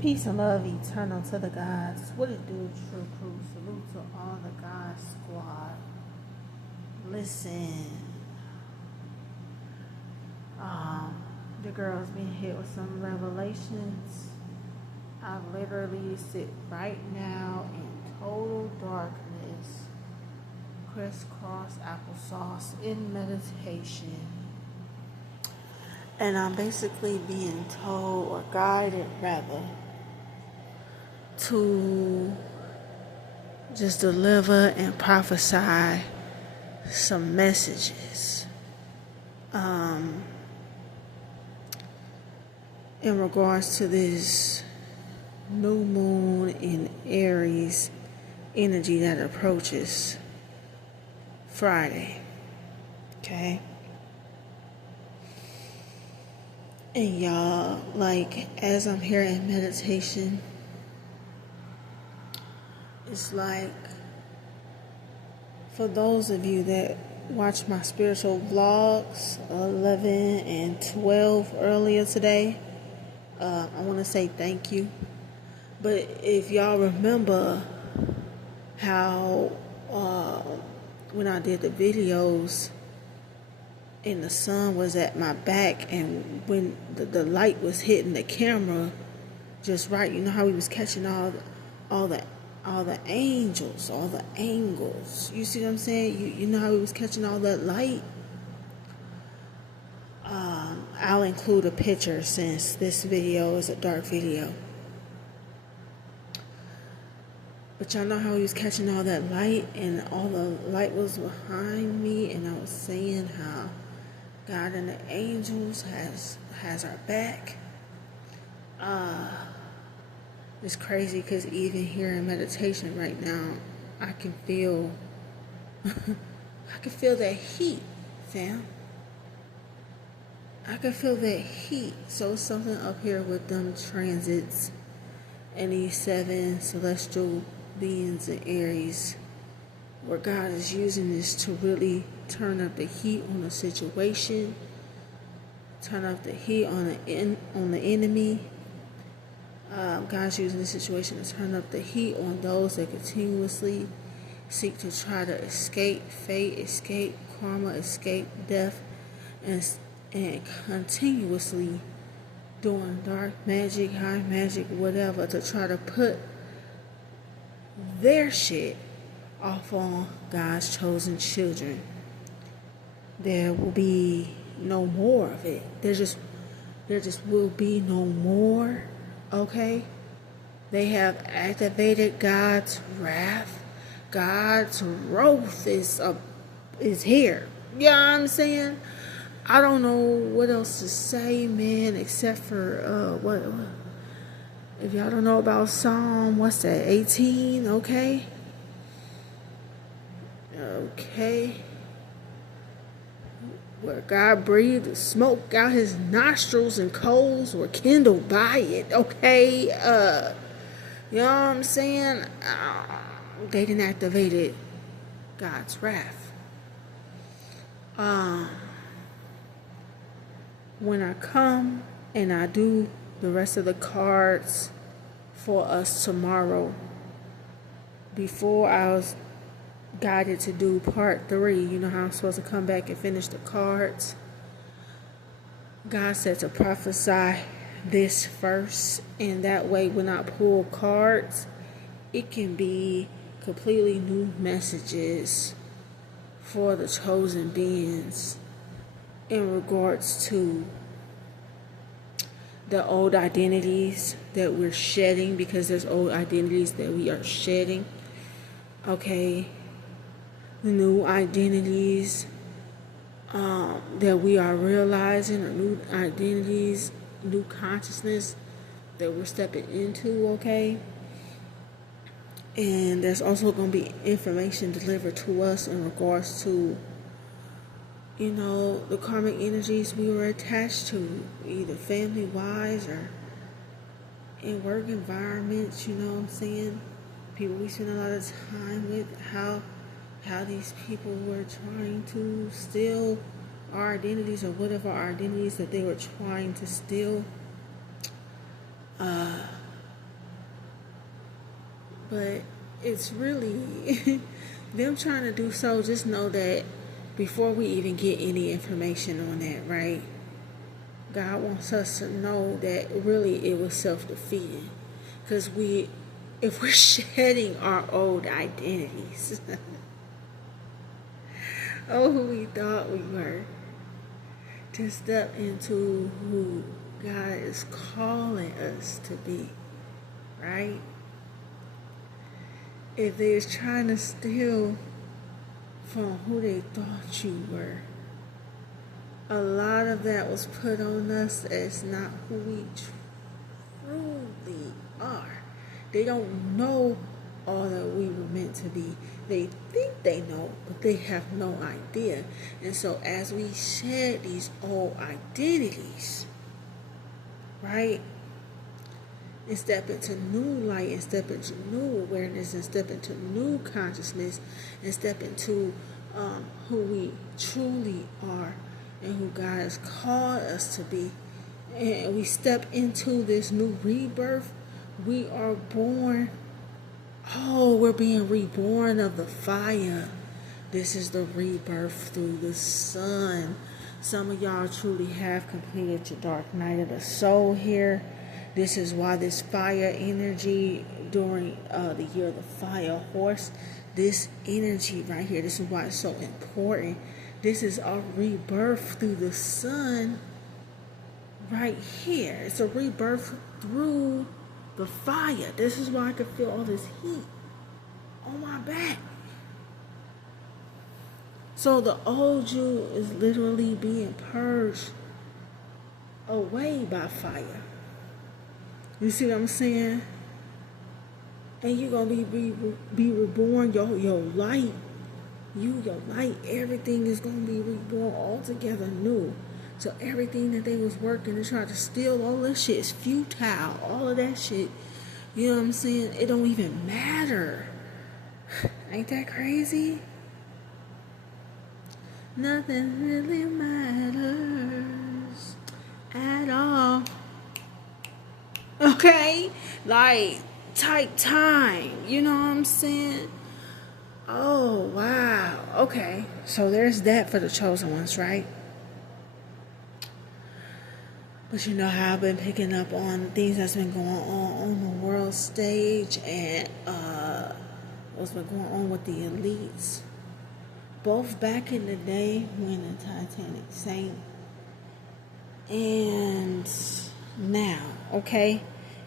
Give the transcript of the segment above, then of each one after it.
Peace and love eternal to the gods. What it do, True Crew? Salute to all the God squad. Listen, the girl's been hit with some revelations. I literally sit right now in total darkness, crisscross applesauce in meditation. And I'm basically being told, or guided rather, to just deliver and prophesy some messages in regards to this new moon in Aries energy that approaches Friday. Okay? And y'all, like, as I'm here in meditation, it's like, for those of you that watch my spiritual vlogs, 11 and 12 earlier today, I want to say thank you. But if y'all remember how when I did the videos and the sun was at my back, and when the light was hitting the camera just right, you know how he was catching all the angels, all the angles. You see what I'm saying? You know how he was catching all that light? I'll include a picture since this video is a dark video. But y'all know how he was catching all that light, and all the light was behind me, and I was saying how God and the angels has our back. It's crazy because even here in meditation right now, I can feel that heat, fam. I can feel that heat. So it's something up here with them transits and these 7 celestial beings in Aries, where God is using this to really turn up the heat on the situation, turn up the heat on the enemy. God's using this situation to turn up the heat on those that continuously seek to try to escape fate, escape karma, escape death, and continuously doing dark magic, high magic, whatever, to try to put their shit off on God's chosen children. There will be no more of it. There just will be no more. Okay? They have activated God's wrath. God's wrath is here. You know what I'm saying? I don't know what else to say, man, except for what if y'all don't know about Psalm, what's that, 18, okay? Where God breathed smoke out his nostrils and coals were kindled by it, okay? You know what I'm saying? They didn't activate God's wrath. When I come and I do the rest of the cards for us tomorrow, before I was guided to do part 3, you know how I'm supposed to come back and finish the cards, God said to prophesy this first, and that way when I pull cards, it can be completely new messages for the chosen beings in regards to the old identities that we're shedding, because there's old identities that we are shedding. Okay? The new identities that we are realizing, or new identities, new consciousness that we're stepping into, okay? And there's also going to be information delivered to us in regards to, you know, the karmic energies we were attached to, either family-wise or in work environments, you know what I'm saying? People we spend a lot of time with, how these people were trying to steal our identities, or whatever our identities that they were trying to steal. But it's really them trying to do so. Just know that before we even get any information on that, right? God wants us to know that really it was self-defeating. Because if we're shedding our old identities, who we thought we were, to step into who God is calling us to be, right? If they're trying to steal from who they thought you were, a lot of that was put on us as not who we truly are. They don't know all that we were meant to be. They think they know, but they have no idea. And so as we shed these old identities, right, and step into new light, and step into new awareness, and step into new consciousness, and step into who we truly are and who God has called us to be, and we step into this new rebirth, we are born. We're being reborn of the fire. This is the rebirth through the sun. Some of y'all truly have completed your dark night of the soul here. This is why this fire energy during the year of the fire horse, this energy right here, this is why it's so important. This is a rebirth through the sun right here. It's a rebirth through the fire. This is why I can feel all this heat on my back. So the old you is literally being purged away by fire. You see what I'm saying? And you're going to be reborn. Your light, your light, everything is going to be reborn altogether new. So everything that they was working to try to steal, all that shit is futile. All of that shit, you know what I'm saying? It don't even matter. Ain't that crazy? Nothing really matters at all. Okay? Like, type time. You know what I'm saying? Oh, wow. Okay. So there's that for the chosen ones, right? But you know how I've been picking up on things that's been going on the world stage, and what's been going on with the elites. Both back in the day when the Titanic sank and now, okay?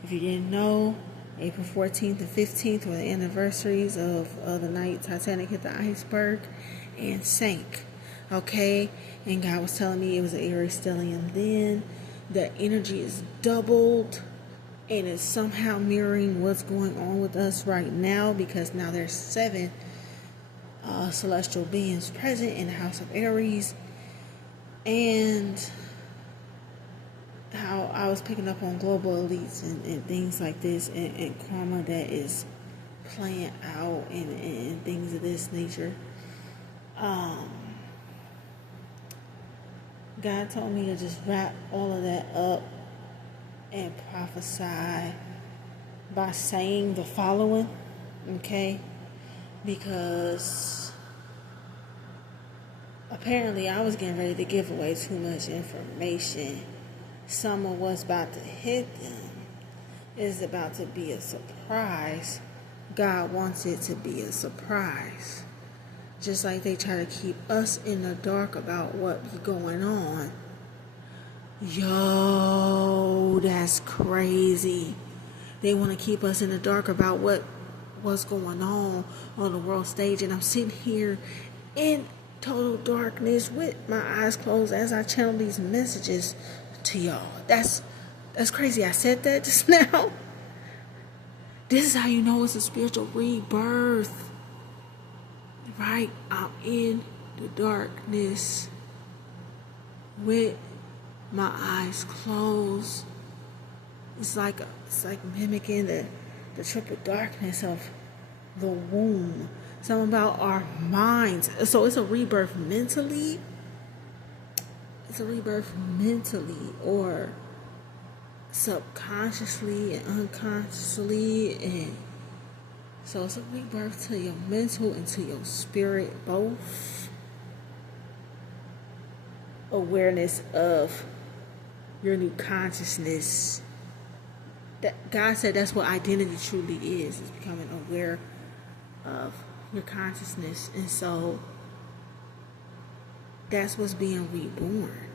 If you didn't know, April 14th and 15th were the anniversaries of the night Titanic hit the iceberg and sank, okay? And God was telling me it was an Aries stellium then. The energy is doubled, and it's somehow mirroring what's going on with us right now, because now there's 7 celestial beings present in the house of Aries. And how I was picking up on global elites and things like this, and karma that is playing out, and things of this nature. God told me to just wrap all of that up and prophesy by saying the following, okay? Because apparently I was getting ready to give away too much information. Some of what's about to hit them is about to be a surprise. God wants it to be a surprise. Just like they try to keep us in the dark about what be going on. Yo, that's crazy. They want to keep us in the dark about what's going on the world stage. And I'm sitting here in total darkness with my eyes closed as I channel these messages to y'all. That's crazy. I said that just now. This is how you know it's a spiritual rebirth. Right? I'm in the darkness with my eyes closed. It's like mimicking the triple darkness of the womb. Something about our minds. So it's a rebirth mentally. It's a rebirth mentally, or subconsciously and unconsciously, and So it's a rebirth to your mental and to your spirit, both. Awareness of your new consciousness. That God said that's what identity truly is becoming aware of your consciousness. And so that's what's being reborn,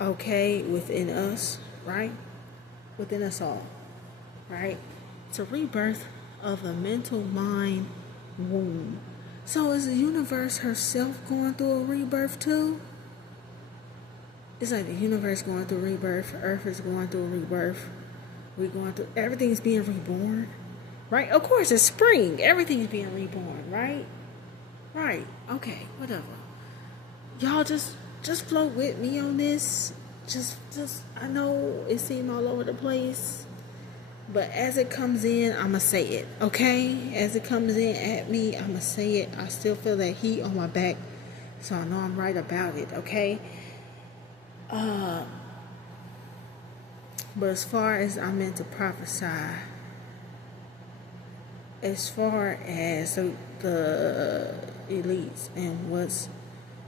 okay, within us, right? Within us all, right? It's a rebirth of a mental mind womb. So is the universe herself going through a rebirth too? It's like the universe going through rebirth, Earth is going through a rebirth. We're going through, everything's being reborn, right? Of course, it's spring. Everything's being reborn, right? Right. Okay, whatever. Y'all just float with me on this. Just I know it seems all over the place, but as it comes in, I'ma say it, okay? As it comes in at me, I'ma say it. I still feel that heat on my back, so I know I'm right about it, okay? But as far as I'm meant to prophesy, as far as the elites and what's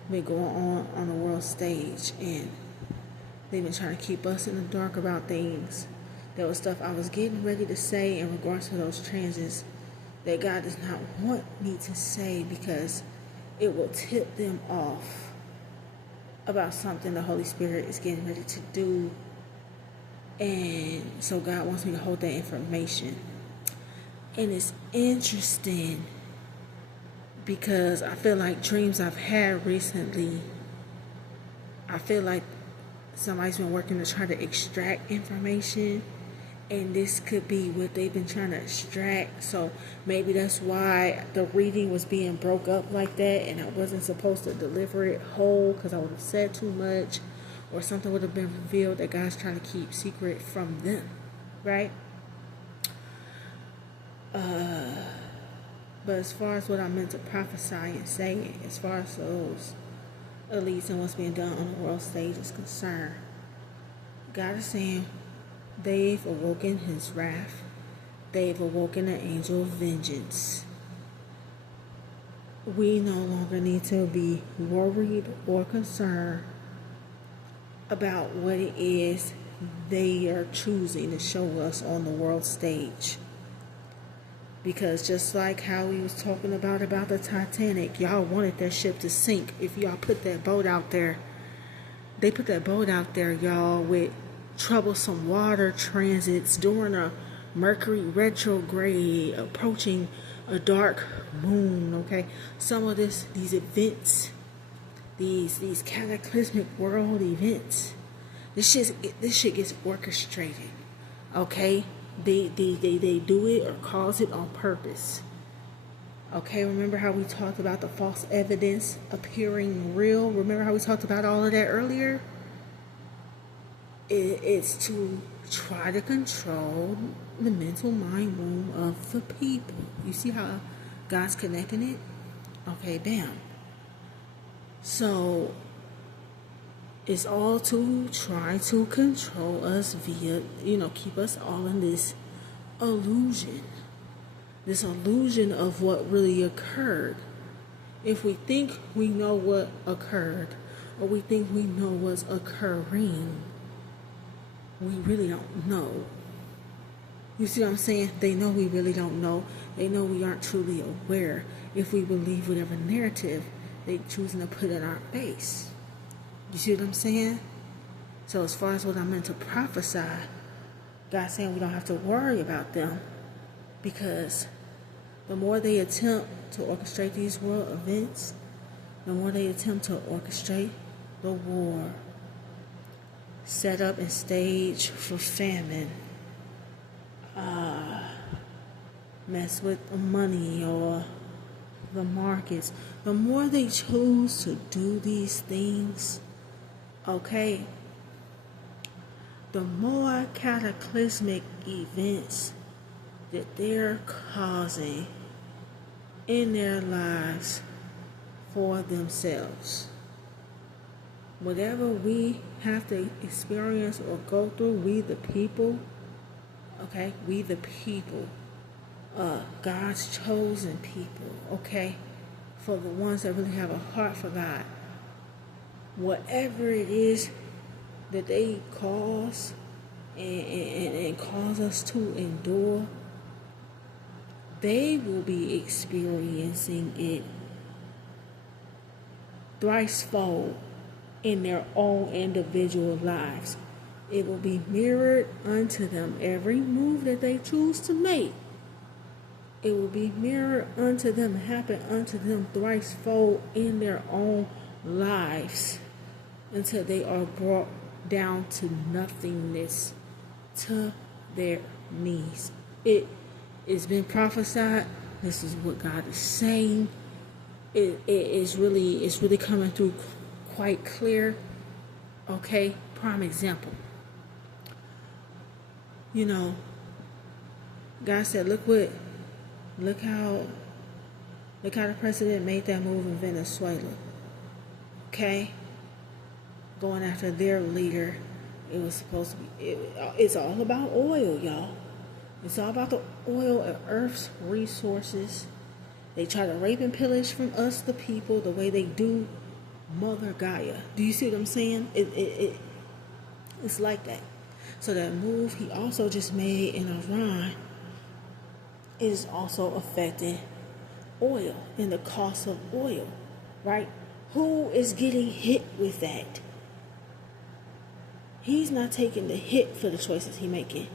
been going on the world stage, and they've been trying to keep us in the dark about things. There was stuff I was getting ready to say in regards to those transits that God does not want me to say because it will tip them off about something the Holy Spirit is getting ready to do. And so God wants me to hold that information. And it's interesting because I feel like dreams I've had recently, I feel like somebody's been working to try to extract information, and this could be what they've been trying to extract. So maybe that's why the reading was being broke up like that, and I wasn't supposed to deliver it whole because I would have said too much, or something would have been revealed that God's trying to keep secret from them, right? But as far as what I meant to prophesy and say, as far as those elites and what's being done on the world stage is concerned, God is saying they've awoken his wrath. They've awoken the angel of vengeance. We no longer need to be worried or concerned about what it is they are choosing to show us on the world stage. Because just like how we was talking about the Titanic, y'all wanted that ship to sink. If y'all put that boat out there, they put that boat out there, y'all, with troublesome water transits during a Mercury retrograde, approaching a dark moon, okay? Some of these events, these cataclysmic world events, this shit gets orchestrated, okay? They do it or cause it on purpose. Okay, remember how we talked about the false evidence appearing real? Remember how we talked about all of that earlier? It's to try to control the mental mind womb of the people. You see how God's connecting it? Okay, bam. So it's all to try to control us via, keep us all in this illusion. This illusion of what really occurred. If we think we know what occurred, or we think we know what's occurring, we really don't know. You see what I'm saying? They know we really don't know. They know we aren't truly aware if we believe whatever narrative they're choosing to put in our face. You see what I'm saying? So as far as what I'm meant to prophesy, God's saying we don't have to worry about them, because the more they attempt to orchestrate these world events, the more they attempt to orchestrate the war, set up and stage for famine, mess with the money or the markets. The more they choose to do these things, okay, the more cataclysmic events that they're causing in their lives for themselves. Whatever we have to experience or go through, we the people, okay, we the people God's chosen people, okay? For the ones that really have a heart for God. Whatever it is that they cause and cause us to endure, they will be experiencing it thricefold in their own individual lives. It will be mirrored unto them. Every move that they choose to make, it will be mirrored unto them, happen unto them thricefold in their own lives until they are brought down to nothingness, to their knees. It has been prophesied. This is what God is saying. It's really coming through quite clear. Okay, prime example. You know, God said, look how the president made that move in Venezuela. Okay? Going after their leader. It was supposed to be, it's all about oil, y'all. It's all about the oil and Earth's resources. They try to rape and pillage from us, the people, the way they do Mother Gaia. Do you see what I'm saying? It's like that. So that move he also just made in Iran is also affecting oil and the cost of oil, right? Who is getting hit with that? He's not taking the hit for the choices he's making.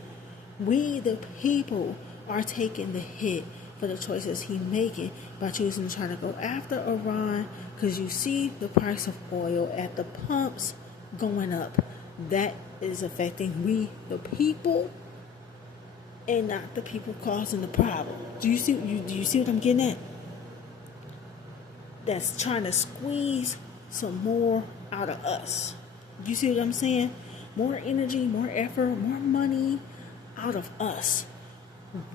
We, the people, are taking the hit for the choices he's making by choosing to try to go after Iran, because you see the price of oil at the pumps going up. That is affecting we, the people, and not the people causing the problem. Do you see what I'm getting at? That's trying to squeeze some more out of us. You see what I'm saying? More energy, more effort, more money out of us.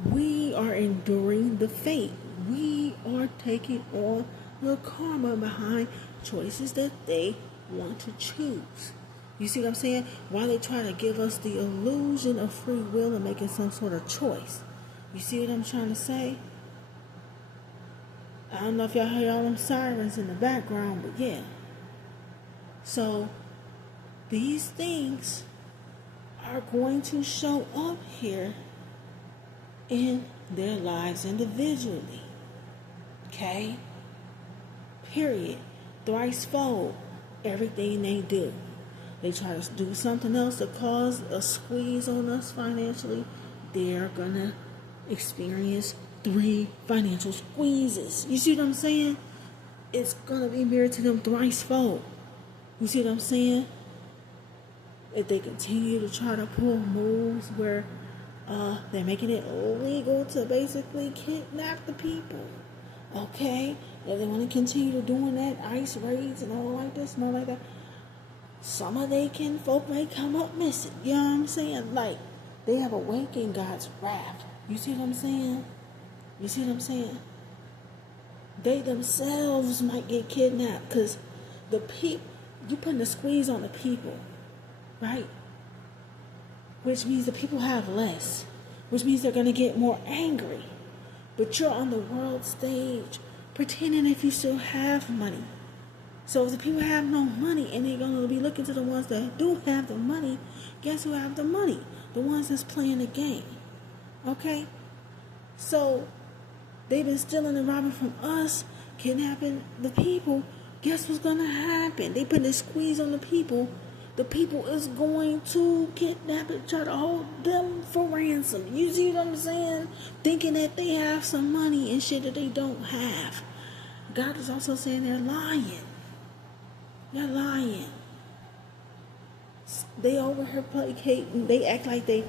We are enduring the fate. We are taking on the karma behind choices that they want to choose. You see what I'm saying? While they try to give us the illusion of free will and making some sort of choice. You see what I'm trying to say? I don't know if y'all hear all them sirens in the background, but yeah. So, these things are going to show up here in their lives individually. Okay? Period. Thricefold. Everything they do. They try to do something else to cause a squeeze on us financially. They're going to experience 3 financial squeezes. You see what I'm saying? It's going to be mirrored to them thricefold. You see what I'm saying? If they continue to try to pull moves where they're making it illegal to basically kidnap the people. Okay? If they want to continue doing that, ICE raids and all like this and all like that, some of they folk may come up missing. You know what I'm saying? Like, they have awakened God's wrath. You see what I'm saying? You see what I'm saying? They themselves might get kidnapped because you putting a squeeze on the people, right? Which means the people have less, which means they're going to get more angry. But you're on the world stage pretending if you still have money. So if the people have no money and they're going to be looking to the ones that do have the money, guess who have the money? The ones that's playing the game. Okay? So they've been stealing and robbing from us, kidnapping the people. Guess what's going to happen? They put a squeeze on the people. The people is going to kidnap and try to hold them for ransom. You see what I'm saying? Thinking that they have some money and shit that they don't have. God is also saying they're lying. They're lying. They over here placating. They act like they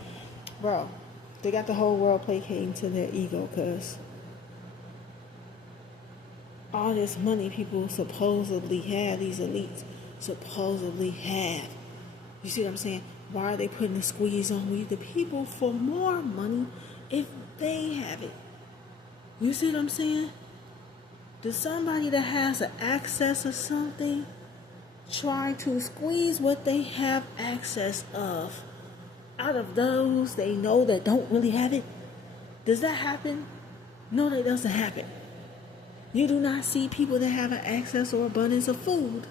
got the whole world placating to their ego, because all this money people supposedly have, these elites supposedly have. You see what I'm saying? Why are they putting a squeeze on we, the people, for more money if they have it? You see what I'm saying? Does somebody that has an access of something try to squeeze what they have access of out of those they know that don't really have it? Does that happen? No, that doesn't happen. You do not see people that have an excess or abundance of food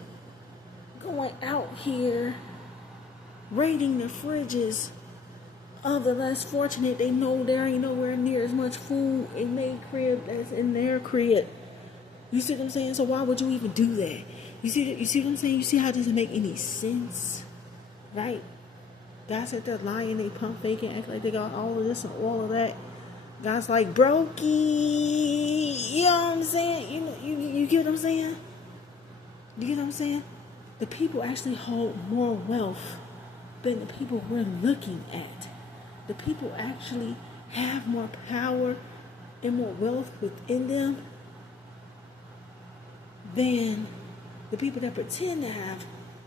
going out here raiding the fridges of the less fortunate. They know there ain't nowhere near as much food in their crib as in their crib. You see what I'm saying? So why would you even do that? You see what I'm saying? You see how it doesn't make any sense? Right? Guys at that lying, they pump faking, act like they got all of this and all of that. Guys like brokey. You know what I'm saying? You get what I'm saying? You get what I'm saying? The people actually hold more wealth than the people we're looking at. The people actually have more power and more wealth within them than the people that pretend to have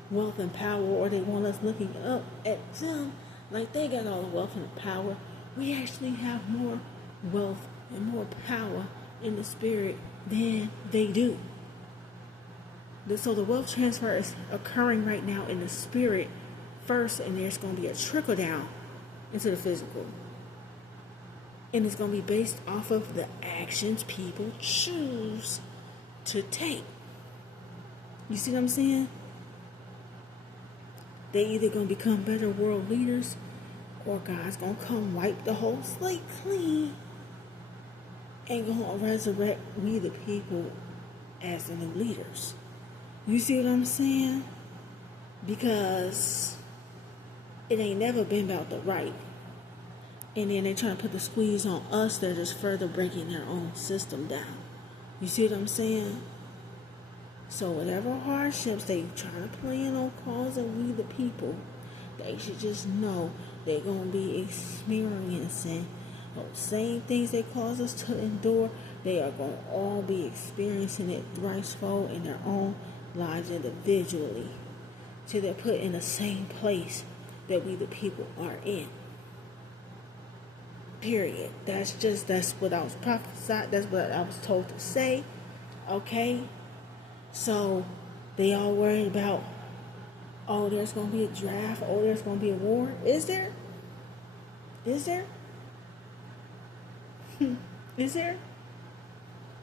wealth and power, or they want us looking up at them like they got all the wealth and power. We actually have more wealth and more power in the spirit than they do. So the wealth transfer is occurring right now in the spirit first, and there's going to be a trickle down into the physical. And it's going to be based off of the actions people choose to take. You see what I'm saying? They either going to become better world leaders, or God's going to come wipe the whole slate clean and going to resurrect we the people as the new leaders. You see what I'm saying? Because it ain't never been about the right. And then they're trying to put the squeeze on us. They're just further breaking their own system down. You see what I'm saying? So whatever hardships they trying to plan on causing we the people, they should just know they're going to be experiencing those same things they cause us to endure. They are going to all be experiencing it thrice-fold in their own lives individually, till they're put in the same place that we the people are in. Period. That's what I was prophesied. That's what I was told to say. Okay? So they all worried about, oh, there's going to be a draft. Oh, there's going to be a war. Is there? Is there? Is there?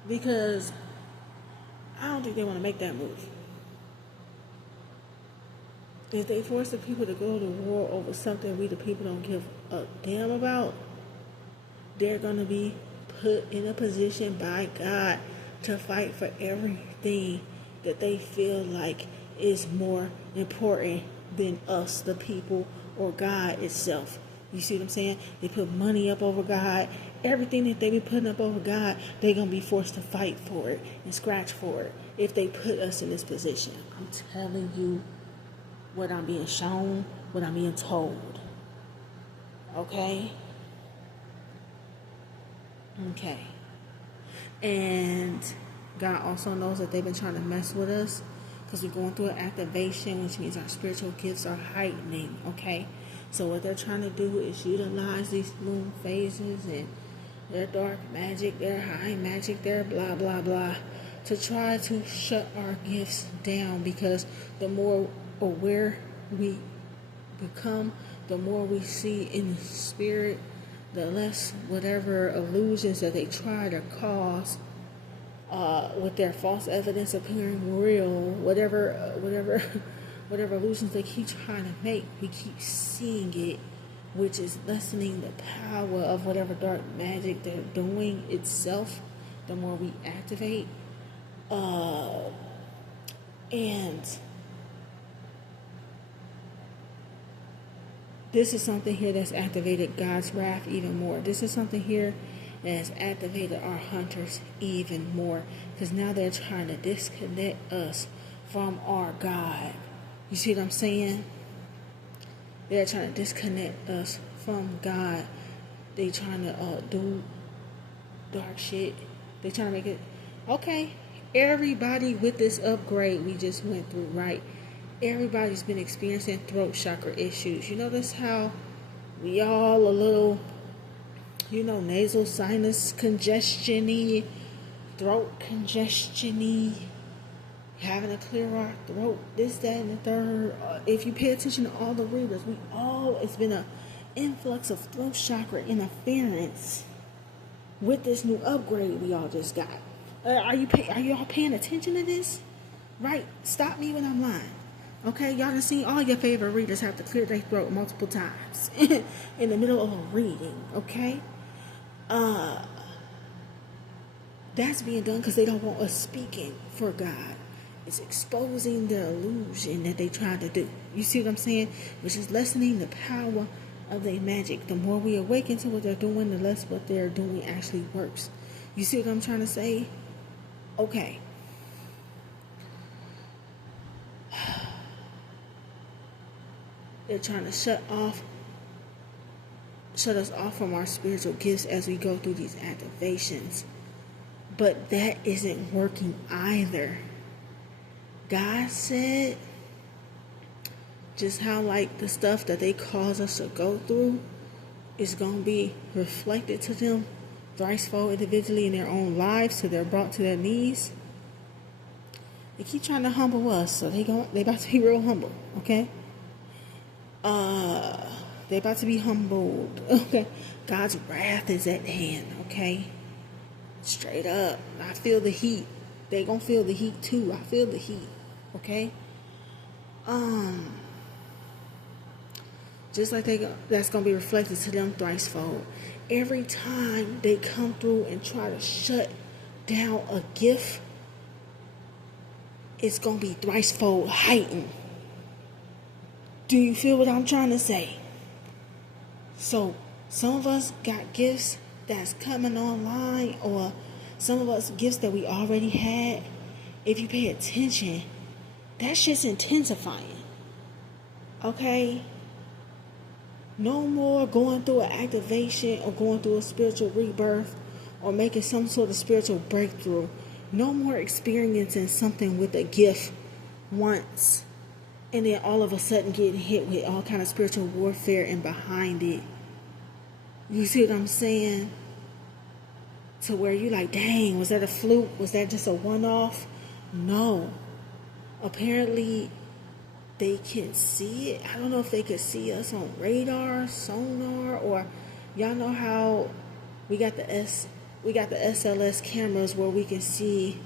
Because I don't think they want to make that move. If they force the people to go to war over something we the people don't give a damn about, they're going to be put in a position by God to fight for everything that they feel like is more important than us, the people, or God itself. You see what I'm saying? They put money up over God. Everything that they be putting up over God, they're going to be forced to fight for it and scratch for it if they put us in this position. I'm telling you what I'm being shown, what I'm being told. Okay? Okay. And God also knows that they've been trying to mess with us because we're going through an activation, which means our spiritual gifts are heightening. Okay? So what they're trying to do is utilize these moon phases and their dark magic, their high magic, their blah, blah, blah, to try to shut our gifts down, because the more aware we become, the more we see in the spirit, the less whatever illusions that they try to cause with their false evidence appearing real, whatever illusions they keep trying to make, we keep seeing it, which is lessening the power of whatever dark magic they're doing itself, the more we activate. And this is something here that's activated God's wrath even more. This is something here that has activated our hunters even more, because now they're trying to disconnect us from our God. You see what I'm saying? They're trying to disconnect us from God. They trying to do dark shit. They trying to make it okay. Everybody with this upgrade we just went through, right? Everybody's been experiencing throat chakra issues. You notice how we all a little, nasal sinus congestion-y, throat congestion-y, having a clear our throat, this, that, and the third. If you pay attention to all the readers, it's been an influx of throat chakra interference. with this new upgrade we all just got. Are y'all paying attention to this? Right? Stop me when I'm lying. Okay, y'all done seen all your favorite readers have to clear their throat multiple times in the middle of a reading. Okay, that's being done because they don't want us speaking for God. It's exposing the illusion that they try to do. You see what I'm saying? Which is lessening the power of their magic. The more we awaken to what they're doing, the less what they're doing actually works. You see what I'm trying to say? Okay. They're trying to shut us off from our spiritual gifts as we go through these activations. But that isn't working either. God said just how like the stuff that they cause us to go through is going to be reflected to them thricefold individually in their own lives till they're brought to their knees. They keep trying to humble us, so they about to be real humble, okay? They about to be humbled, okay? God's wrath is at hand, okay? Straight up. I feel the heat. They gonna feel the heat too. I feel the heat, okay? Just like that's gonna be reflected to them thricefold. Every time they come through and try to shut down a gift, it's gonna be thricefold heightened. Do you feel what I'm trying to say? So some of us got gifts that's coming online, or some of us gifts that we already had. If you pay attention, that shit's intensifying. Okay? No more going through an activation or going through a spiritual rebirth or making some sort of spiritual breakthrough. No more experiencing something with a gift once and then all of a sudden getting hit with all kind of spiritual warfare and behind it. You see what I'm saying? To where you like, dang, was that a fluke? Was that just a one-off? No. Apparently, they can see it. I don't know if they could see us on radar, sonar, or y'all know how we got the SLS cameras where we can see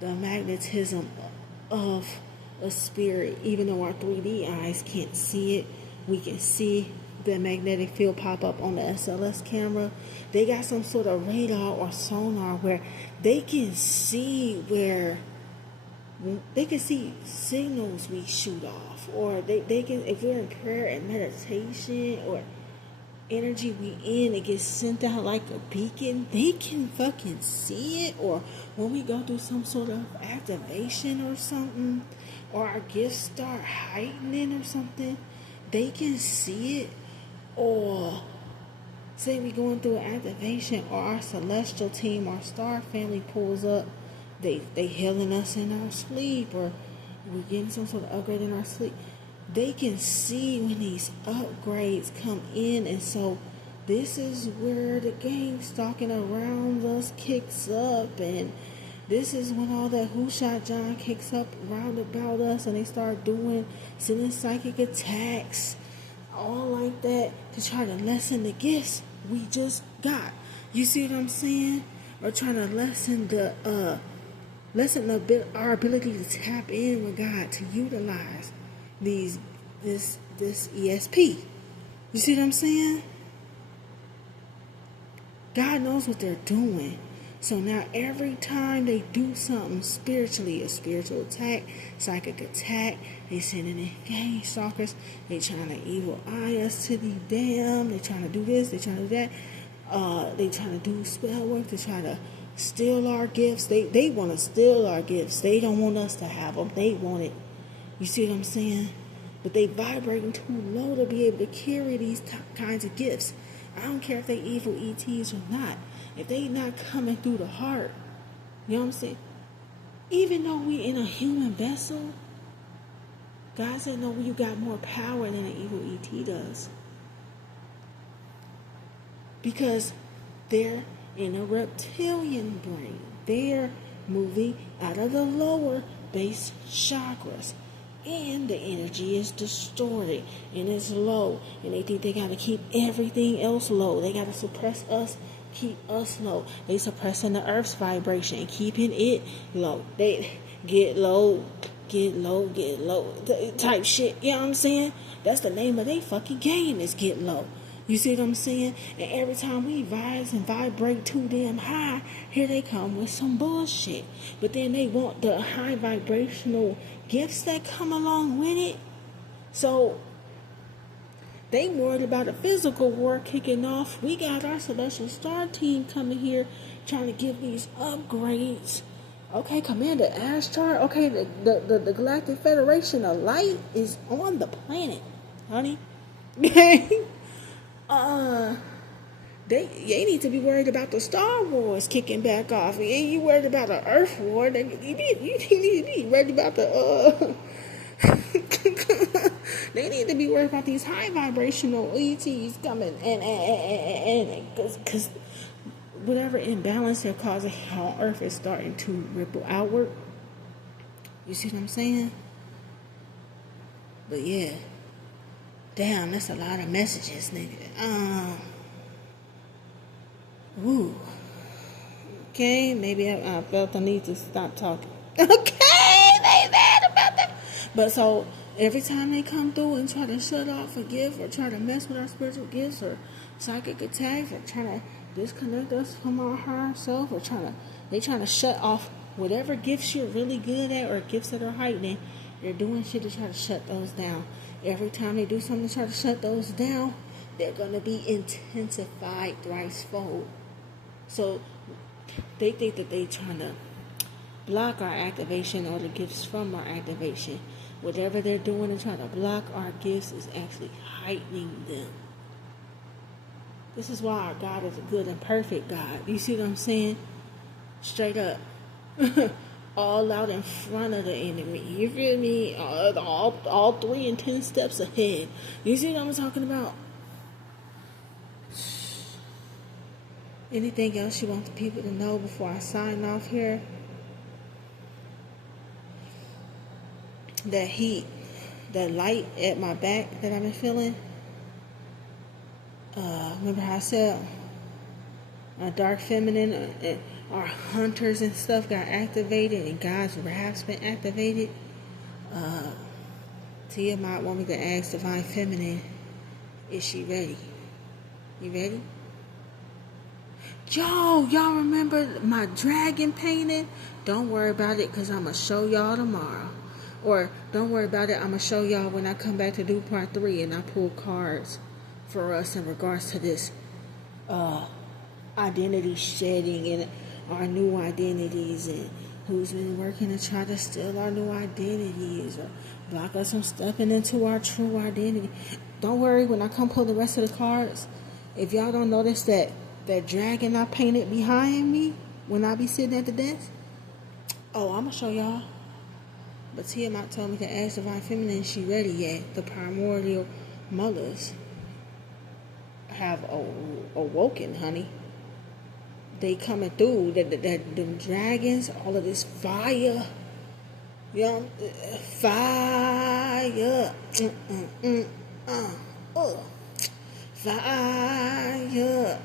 the magnetism of a spirit. Even though our 3D eyes can't see it, we can see the magnetic field pop up on the SLS camera. They got some sort of radar or sonar where they can see signals we shoot off, or they can, if we're in prayer and meditation or energy we in, it gets sent out like a beacon. They can fucking see it. Or when we go through some sort of activation or something, or our gifts start heightening or something, they can see it. Or say we going through an activation, or our celestial team, our star family pulls up, they healing us in our sleep, or we're getting some sort of upgrade in our sleep. They can see when these upgrades come in. And so this is where the gang stalking around us kicks up, and this is when all that who shot John kicks up round about us, and they start sending psychic attacks, all like that, to try to lessen the gifts we just got. You see what I'm saying? Or trying to lessen our ability to tap in with God, to utilize this ESP. You see what I'm saying? God knows what they're doing. So now every time they do something spiritually, a spiritual attack, psychic attack, they sending in gang stalkers, they trying to evil eye us to the damn, they trying to do this, they trying to do that, they trying to do spell work, they try to steal our gifts. They want to steal our gifts. They don't want us to have them. They want it. You see what I'm saying? But they vibrating too low to be able to carry these kinds of gifts. I don't care if they evil ETs or not. If they not coming through the heart, you know what I'm saying? Even though we in a human vessel, God said, no, you got more power than an evil ET does. Because they're in a reptilian brain. They're moving out of the lower base chakras. and the energy is distorted and it's low, and they think they gotta keep everything else low. They gotta suppress us, keep us low. They suppressing the earth's vibration and keeping it low. They get low, get low, get low type shit. You know what I'm saying? That's the name of their fucking game, is get low. You see what I'm saying? And every time we rise and vibrate too damn high, here they come with some bullshit. But then they want the high vibrational gifts that come along with it. So they worried about the physical war kicking off. We got our Celestial Star team coming here trying to give these upgrades. Okay, Commander Ashtar. Okay, the Galactic Federation of Light is on the planet, honey. They need to be worried about the Star Wars kicking back off. Ain't you worried about the Earth War? You need to be worried about the they need to be worried about these high vibrational ETs coming and because whatever imbalance they're causing on Earth is starting to ripple outward. You see what I'm saying? But yeah, damn, that's a lot of messages, nigga. Ooh. Okay, maybe I felt the need to stop talking. Okay, they mad about that. But so every time they come through and try to shut off a gift or try to mess with our spiritual gifts or psychic attacks or trying to disconnect us from our higher self or they trying to shut off whatever gifts you're really good at or gifts that are heightening, they're doing shit to try to shut those down. Every time they do something to try to shut those down, they're going to be intensified thrice-fold. So they think that they trying to block our activation or the gifts from our activation. Whatever they're doing to try to block our gifts is actually heightening them. This is why our God is a good and perfect God. You see what I'm saying? Straight up. All out in front of the enemy. You feel me? All 3 and 10 steps ahead. You see what I'm talking about? Anything else you want the people to know before I sign off here? That heat, that light at my back that I've been feeling. Remember how I said our dark feminine, our hunters and stuff got activated and God's wrath's been activated? Tia might want me to ask Divine Feminine, is she ready? You ready? Y'all remember my dragon painting? Don't worry about it, because I'm going to show y'all tomorrow. Or don't worry about it, I'm going to show y'all when I come back to do part 3 and I pull cards for us in regards to this identity shedding and our new identities and who's been working to try to steal our new identities or block us from stepping into our true identity. Don't worry, when I come pull the rest of the cards, if y'all don't notice that dragon I painted behind me when I be sitting at the desk, I'm going to show y'all. But Tiamat told me to ask Divine Feminine, is she ready yet? The primordial mothers have awoken, honey. They coming through. Them dragons, all of this fire. Fire. Fire.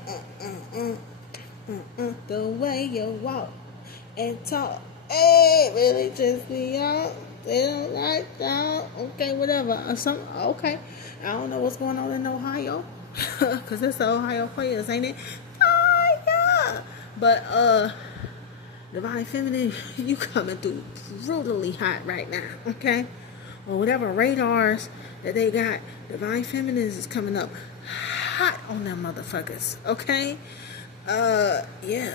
The way you walk and talk. Hey, really just be out. They don't like that. Okay, whatever. Okay. I don't know what's going on in Ohio. Because that's the Ohio players, ain't it? Fire. But, Divine Feminine, you coming through brutally hot right now, okay? Or whatever radars that they got, Divine Feminine is coming up hot on them motherfuckers, okay? Yeah.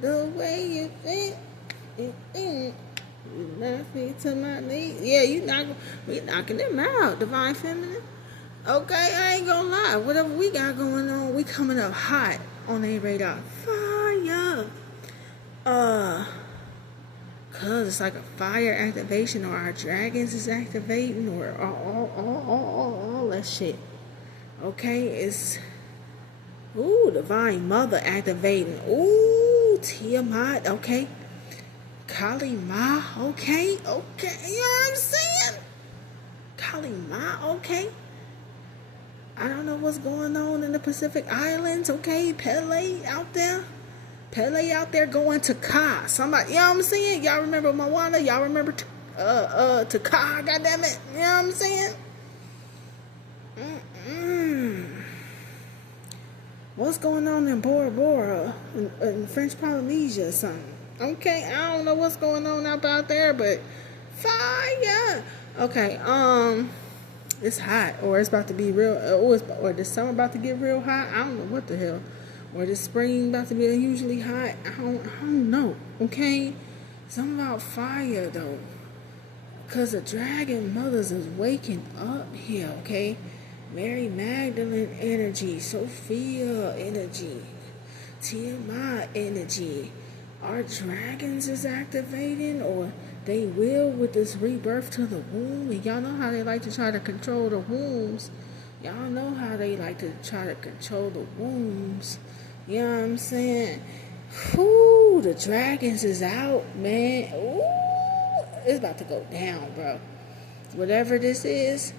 The way you think, you knock me to my knees. Yeah, we knocking them out, Divine Feminine. Okay, I ain't gonna lie. Whatever we got going on, we coming up hot on their radar. Fire. Cause it's like a fire activation, or our dragons is activating, or all that shit. Okay, it's Divine Mother activating. Tiamat. Okay, Kali Ma, okay, you know what I'm saying? Kali Ma, okay. I don't know what's going on in the Pacific Islands, okay? Pele out there going to Ka. Somebody, you know what I'm saying? Y'all remember Moana? Y'all remember to Ka, goddammit? You know what I'm saying? What's going on in Bora Bora, in French Polynesia or something? Okay, I don't know what's going on out there, but fire. Okay, it's hot, or it's about to be real, or this summer about to get real hot. I don't know what the hell, or this spring about to be unusually hot. I don't know. Okay, something about fire though, cause the dragon mothers is waking up here. Okay, Mary Magdalene energy, Sophia energy, Tiamat energy. Our dragons is activating, or they will with this rebirth to the womb. And y'all know how they like to try to control the wombs. Y'all know how they like to try to control the wombs. You know what I'm saying? Whoo, the dragons is out, man. Ooh, it's about to go down, bro. Whatever this is,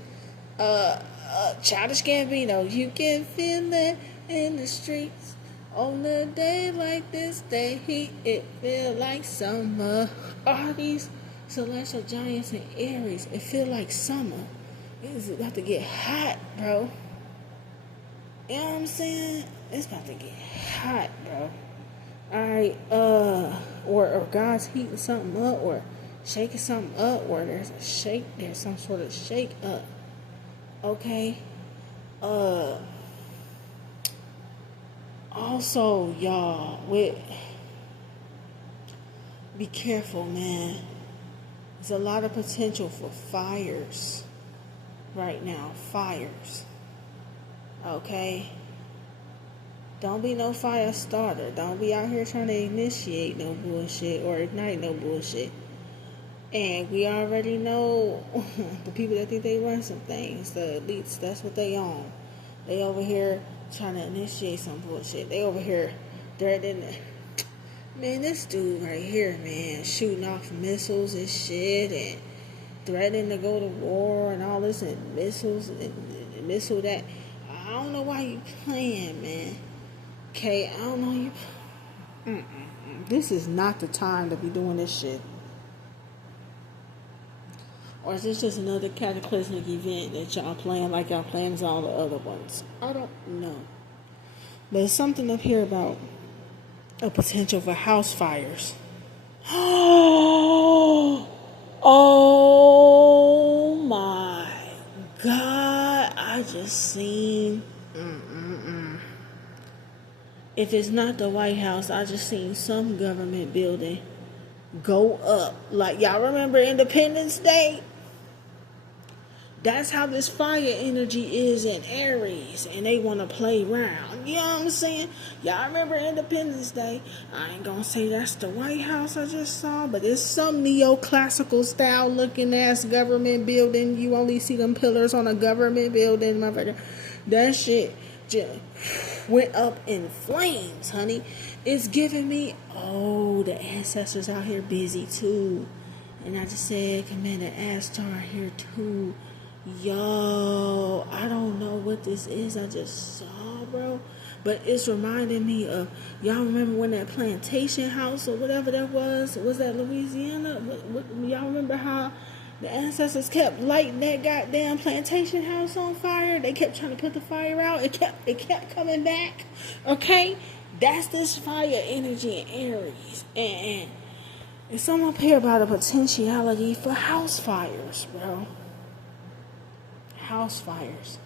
Childish Gambino, you can feel it in the streets. On a day like this, it feel like summer. All these celestial giants and Aries, it feel like summer. It's about to get hot, bro. You know what I'm saying? It's about to get hot, bro. Alright, or God's heating something up, or shaking something up, or there's some sort of shake up. Okay? Also, y'all, be careful, man. There's a lot of potential for fires right now. Fires. Okay? Don't be no fire starter. Don't be out here trying to initiate no bullshit or ignite no bullshit. And we already know the people that think they run some things, the elites, that's what they own. They over here trying to initiate some bullshit. They over here threatening. Man, this dude right here, man, shooting off missiles and shit and threatening to go to war and all this and missiles and missile that. I don't know why you playing, man. Okay, I don't know you. This is not the time to be doing this shit. Or is this just another cataclysmic event that y'all playing like y'all playing all the other ones? I don't know. But there's something up here about a potential for house fires. Oh my God. I just seen. If it's not the White House, I just seen some government building go up. Like, y'all remember Independence Day? That's how this fire energy is in Aries, and they want to play around. You know what I'm saying? Y'all remember Independence Day? I ain't gonna say that's the White House I just saw, but it's some neoclassical style looking ass government building. You only see them pillars on a government building, motherfucker. That shit just went up in flames, honey. It's giving me, the ancestors out here busy too. And I just said, Commander Astar here too. Yo, I don't know what this is I just saw, bro. But it's reminding me of, y'all remember when that plantation house or whatever that was that Louisiana? Y'all remember how the ancestors kept lighting that goddamn plantation house on fire? They kept trying to put the fire out. It kept coming back. Okay? That's this fire energy in Aries. And it's something up here about a potentiality for house fires, bro. House fires.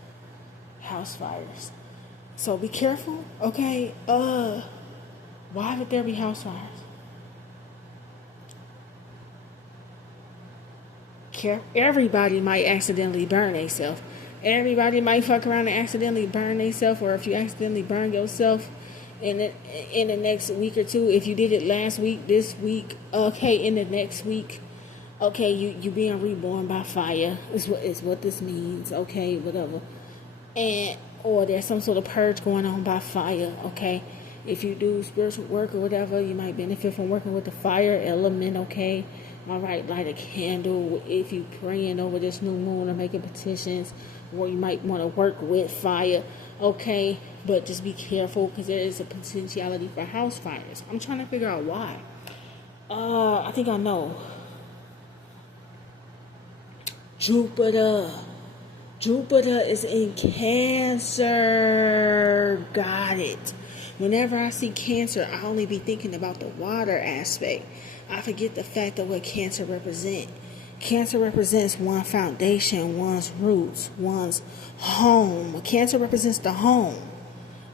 So be careful, okay? Why would there be house fires? Everybody might accidentally burn themselves. Everybody might fuck around and accidentally burn themselves, or if you accidentally burn yourself in the next week or two, if you did it last week, this week, okay, in the next week, okay, you being reborn by fire is what this means, okay, whatever. Or there's some sort of purge going on by fire, okay? if you do spiritual work or whatever, you might benefit from working with the fire element, okay? All right, light a candle if you praying over this new moon or making petitions, or you might want to work with fire, okay? But just be careful because there is a potentiality for house fires. I'm trying to figure out why. I think I know. Jupiter is in Cancer. Got it. Whenever I see Cancer, I only be thinking about the water aspect. I forget the fact of what Cancer represents. Cancer represents one's foundation, one's roots, one's home. Cancer represents the home.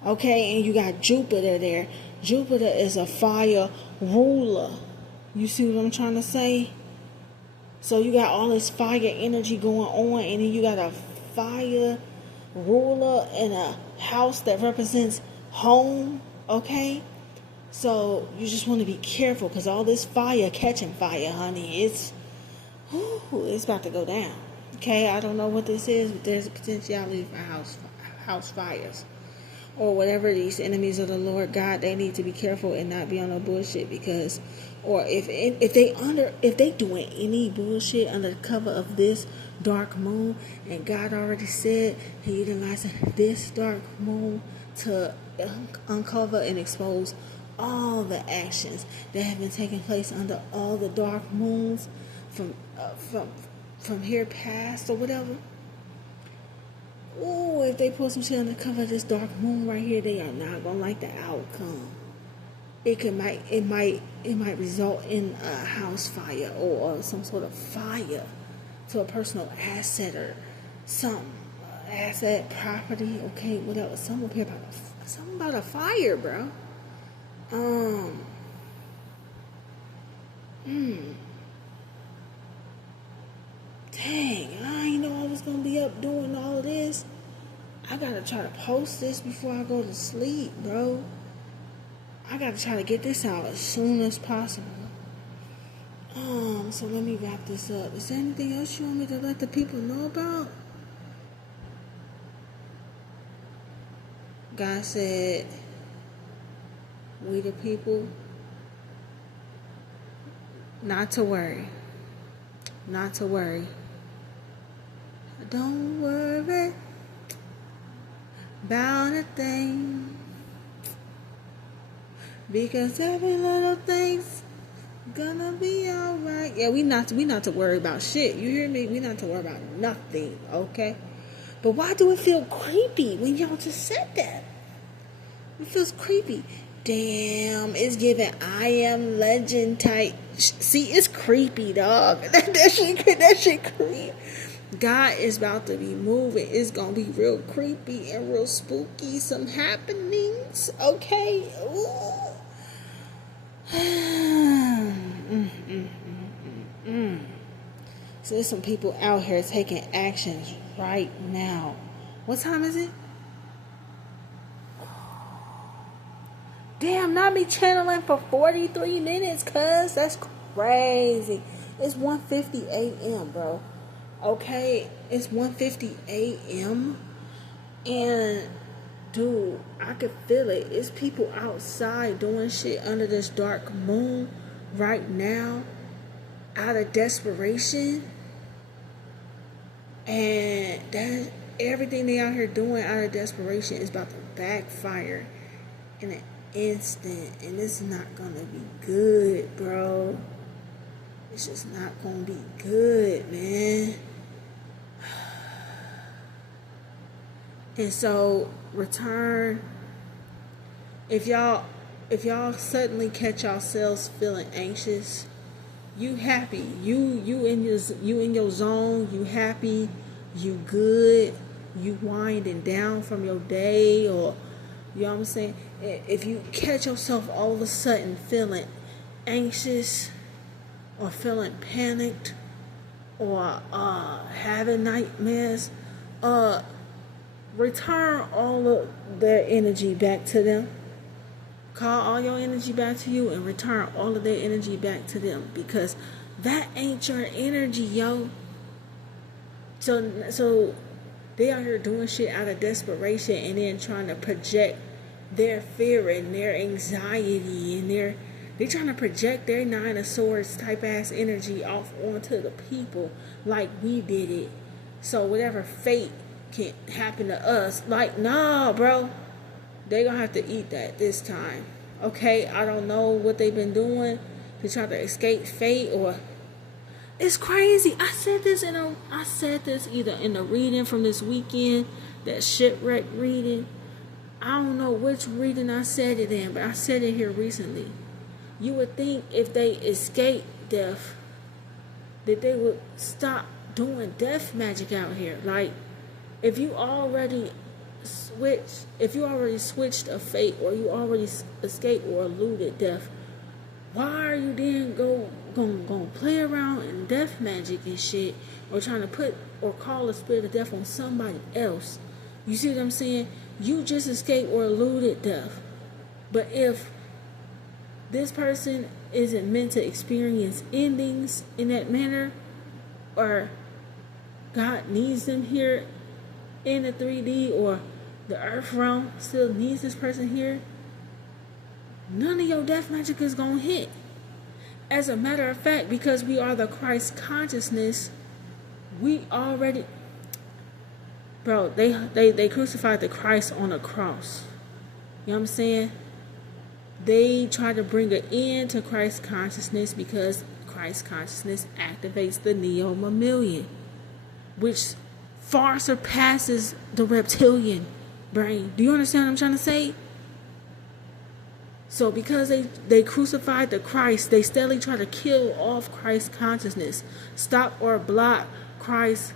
Okay, and you got Jupiter there. Jupiter is a fire ruler. You see what I'm trying to say? So you got all this fire energy going on, and then you got a fire ruler in a house that represents home, okay? So you just want to be careful because all this fire catching fire, honey, it's about to go down, okay? I don't know what this is, but there's a potentiality for house fires. Or whatever these enemies of the Lord God, they need to be careful and not be on no bullshit because, or if they doing any bullshit under the cover of this dark moon, and God already said He utilizing this dark moon to uncover and expose all the actions that have been taking place under all the dark moons from here past or whatever. Ooh, if they put some shit on the cover of this dark moon right here, they are not gonna like the outcome. It might result in a house fire or some sort of fire to a personal asset or some asset, property, okay, whatever. Something about a fire, bro. Dang, I ain't know I was gonna be up doing all of this. I gotta try to post this before I go to sleep, bro. I gotta try to get this out as soon as possible. So let me wrap this up. Is there anything else you want me to let the people know about? God said, we the people, not to worry. Not to worry. Don't worry about a thing, because every little thing's gonna be alright. Yeah, we not to worry about shit. You hear me? We not to worry about nothing, okay? But why do it feel creepy when y'all just said that? It feels creepy. Damn, it's giving I Am Legend type. See, it's creepy, dog. That shit creepy. God is about to be moving. It's gonna be real creepy and real spooky. Some happenings, okay? So there's some people out here taking actions right now. What time is it? Damn, not me channeling for 43 minutes, cuz. That's crazy. It's 1:50 a.m., bro. Okay? It's 1:50 a.m. And, dude, I could feel it. It's people outside doing shit under this dark moon right now out of desperation. And that everything they out here doing out of desperation is about to backfire in an instant, and it's not gonna be good, bro. It's just not gonna be good, man. And so return. If y'all suddenly catch yourselves feeling anxious, you happy, you in your zone, you happy, you good, you winding down from your day, or you know what I'm saying? If you catch yourself all of a sudden feeling anxious or feeling panicked or having nightmares, return all of their energy back to them. Call all your energy back to you and return all of their energy back to them, because that ain't your energy, yo. So they out here doing shit out of desperation and then trying to project their fear and their anxiety, and they're trying to project their Nine of Swords type ass energy off onto the people like we did it. So whatever fate can happen to us, like, nah, bro, they gonna have to eat that this time. Okay, I don't know what they've been doing to try to escape fate, or it's crazy. I said this either in the reading from this weekend, that shipwreck reading. I don't know which reading I said it in, but I said it here recently. You would think if they escape death, that they would stop doing death magic out here. Like, if you already switched a fate, or you already escaped or eluded death, why are you then gonna play around in death magic and shit, or trying to put or call a spirit of death on somebody else? You see what I'm saying? You just escaped or eluded death. But if this person isn't meant to experience endings in that manner, or God needs them here in the 3D, or the earth realm still needs this person here, none of your death magic is gonna hit. As a matter of fact, because we are the Christ consciousness, we already, bro, they crucified the Christ on a cross. You know what I'm saying? They try to bring an end to Christ consciousness, because Christ consciousness activates the neo-mammalian, which far surpasses the reptilian brain. Do you understand what I'm trying to say? So because they crucified the Christ, they steadily try to kill off Christ consciousness, stop or block Christ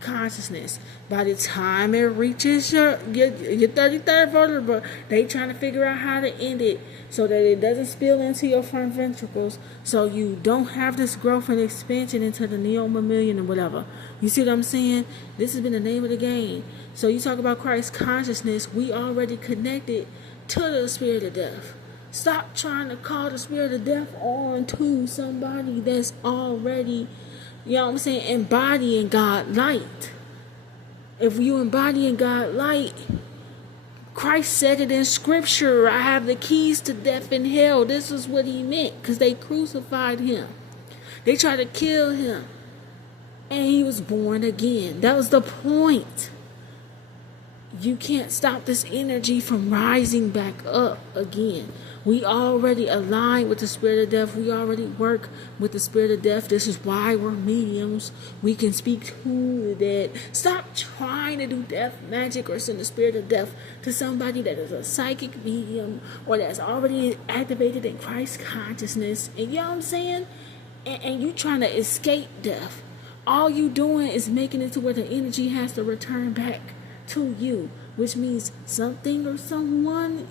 consciousness. By the time it reaches your 33rd vertebra, they trying to figure out how to end it so that it doesn't spill into your front ventricles, so you don't have this growth and expansion into the neo-mammalian or whatever. You see what I'm saying? This has been the name of the game. So you talk about Christ consciousness, we already connected to the spirit of death. Stop trying to call the spirit of death on to somebody that's already, you know what I'm saying, embodying God light. If you embodying God light, Christ said it in scripture, I have the keys to death and hell. This is what he meant, because they crucified him. They tried to kill him, and he was born again. That was the point. You can't stop this energy from rising back up again. We already align with the spirit of death. We already work with the spirit of death. This is why we're mediums. We can speak to the dead. Stop trying to do death magic or send the spirit of death to somebody that is a psychic medium, or that's already activated in Christ consciousness. And you know what I'm saying? And you trying to escape death. All you doing is making it to where the energy has to return back to you, which means something or someone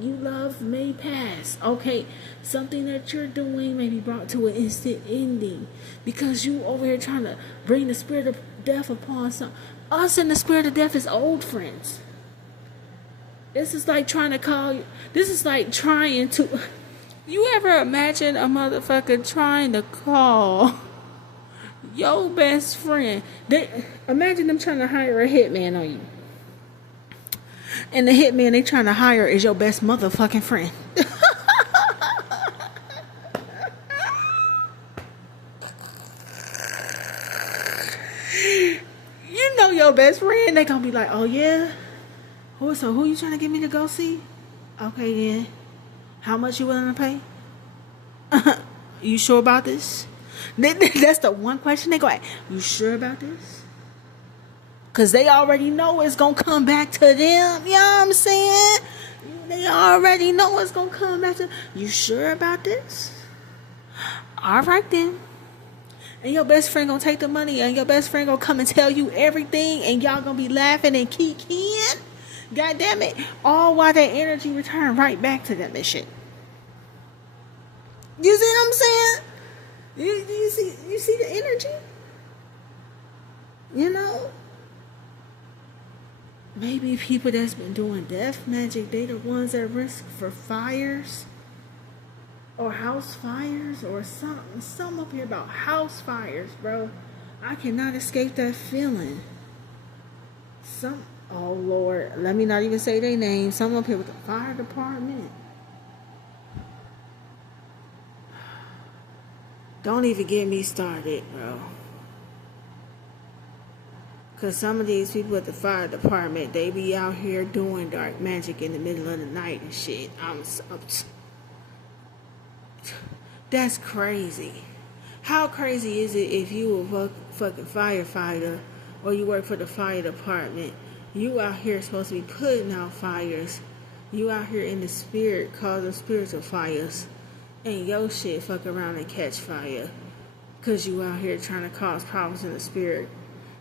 you love may pass. Okay, something that you're doing may be brought to an instant ending, because you over here trying to bring the spirit of death upon some. Us and the spirit of death is old friends. This is like trying to you ever imagine a motherfucker trying to call your best friend? Imagine them trying to hire a hitman on you, and the hitman they trying to hire is your best motherfucking friend. You know your best friend, they gonna be like, oh yeah? So who you trying to get me to go see? Okay then. How much you willing to pay? You sure about this? That's the one question they go ask. You sure about this? Because they already know it's going to come back to them. You know what I'm saying? They already know it's going to come back to them. You sure about this? All right then. And your best friend going to take the money, and your best friend going to come and tell you everything, and y'all going to be laughing and kikiing. God damn it. All while that energy return right back to them and shit. You see what I'm saying? You see the energy? You know? Maybe people that's been doing death magic, they the ones at risk for fires, or house fires, or something up here about house fires, bro. I cannot escape that feeling. Oh Lord, let me not even say their name. Some up here with the fire department. Don't even get me started, bro. Cause some of these people at the fire department, they be out here doing dark magic in the middle of the night and shit. That's crazy. How crazy is it if you a fucking firefighter or you work for the fire department? You out here supposed to be putting out fires. You out here in the spirit causing spiritual fires. And your shit fuck around and catch fire. Cause you out here trying to cause problems in the spirit.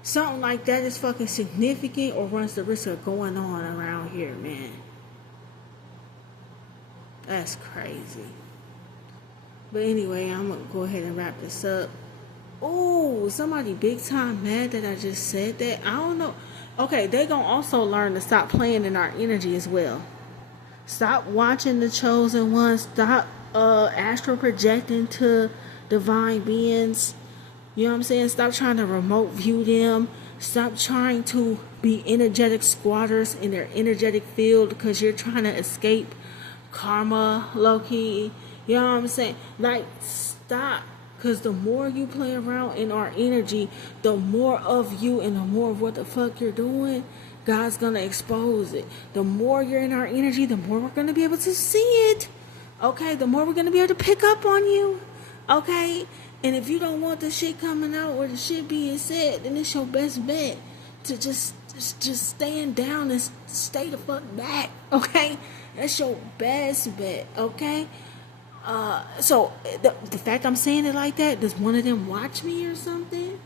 Something like that is fucking significant or runs the risk of going on around here, man. That's crazy. But anyway, I'm going to go ahead and wrap this up. Ooh, somebody big time mad that I just said that. I don't know. Okay, they going to also learn to stop playing in our energy as well. Stop watching the chosen ones. Stop astral projecting to divine beings. You know what I'm saying? Stop trying to remote view them. Stop trying to be energetic squatters in their energetic field because you're trying to escape karma, low-key. You know what I'm saying? Like, stop. Because the more you play around in our energy, the more of you and the more of what the fuck you're doing, God's going to expose it. The more you're in our energy, the more we're going to be able to see it. Okay? The more we're going to be able to pick up on you. Okay? And if you don't want the shit coming out or the shit being said, then it's your best bet to just stand down and stay the fuck back. Okay? That's your best bet. Okay? So the fact I'm saying it like that, does one of them watch me or something?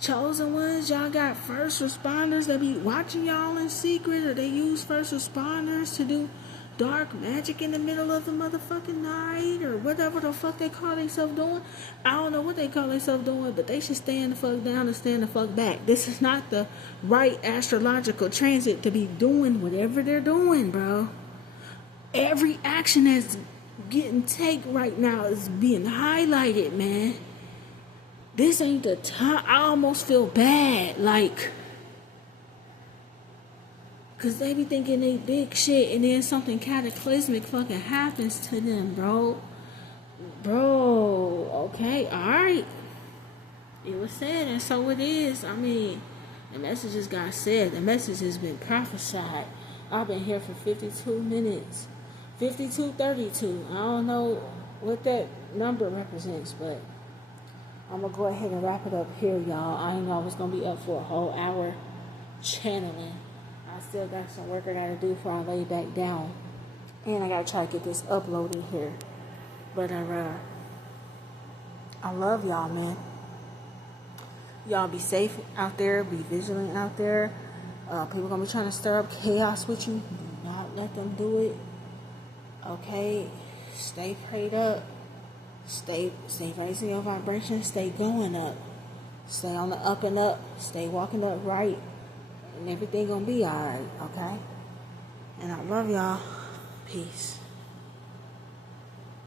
Chosen ones, y'all got first responders that be watching y'all in secret, or they use first responders to do dark magic in the middle of the motherfucking night, or whatever the fuck they call themselves doing. I don't know what they call themselves doing, but they should stand the fuck down and stand the fuck back. This is not the right astrological transit to be doing whatever they're doing, bro. Every action that's getting taken right now is being highlighted, man. This ain't the time. I almost feel bad, like, cause they be thinking they big shit, and then something cataclysmic fucking happens to them, bro. Okay, alright. It was said, and so it is. I mean, the message just got said. The message has been prophesied. I've been here for 52 minutes. 52:32. I don't know what that number represents, but I'm going to go ahead and wrap it up here, y'all. I didn't know I was going to be up for a whole hour channeling. I still got some work I got to do before I lay back down. And I got to try to get this uploaded here. But I love y'all, man. Y'all be safe out there. Be vigilant out there. People going to be trying to stir up chaos with you. Do not let them do it. Okay? Stay prayed up. Stay raising your vibration. Stay going up. Stay on the up and up. Stay walking up right. And everything gonna be alright, okay? And I love y'all. Peace.